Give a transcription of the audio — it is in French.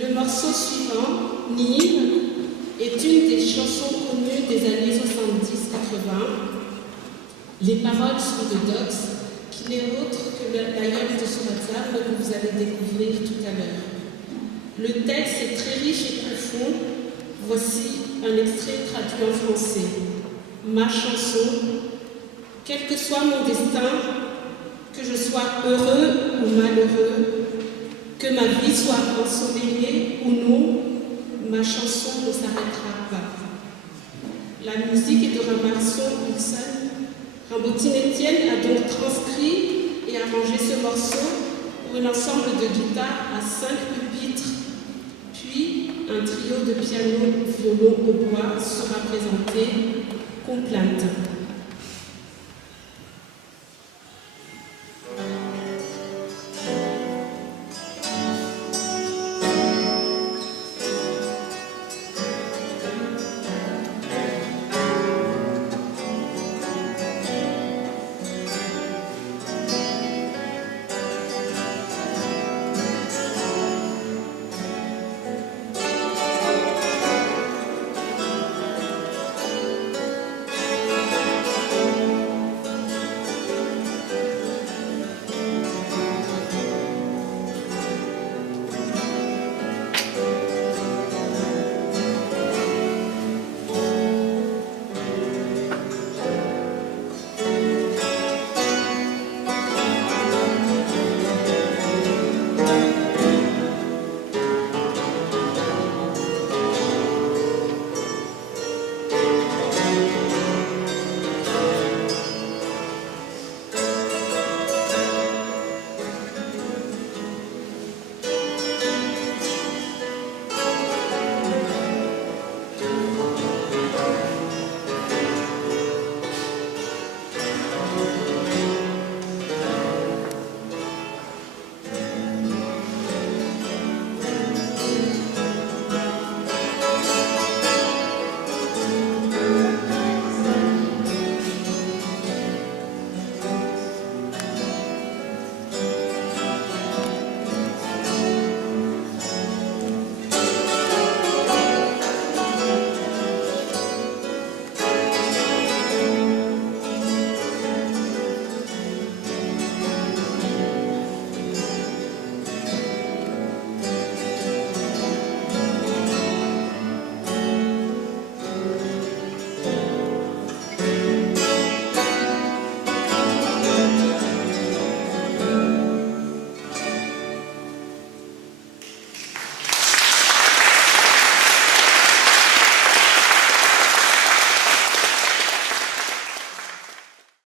Le morceau suivant, Nîmes, est une des chansons connues des années 70-80. Les paroles sont de Dox, qui n'est autre que l'aïeul de Souratzar que vous allez découvrir tout à l'heure. Le texte est très riche et profond. Voici un extrait traduit en français. Ma chanson, quel que soit mon destin, que je sois heureux ou malheureux, que ma vie soit ensoleillée ou non, ma chanson ne s'arrêtera pas. La musique est de Ramarson Wilson. Rambotine-Étienne a donc transcrit et arrangé ce morceau pour un ensemble de guitares à 5 pupitres, puis un trio de piano, violon au bois sera présenté, Complainte.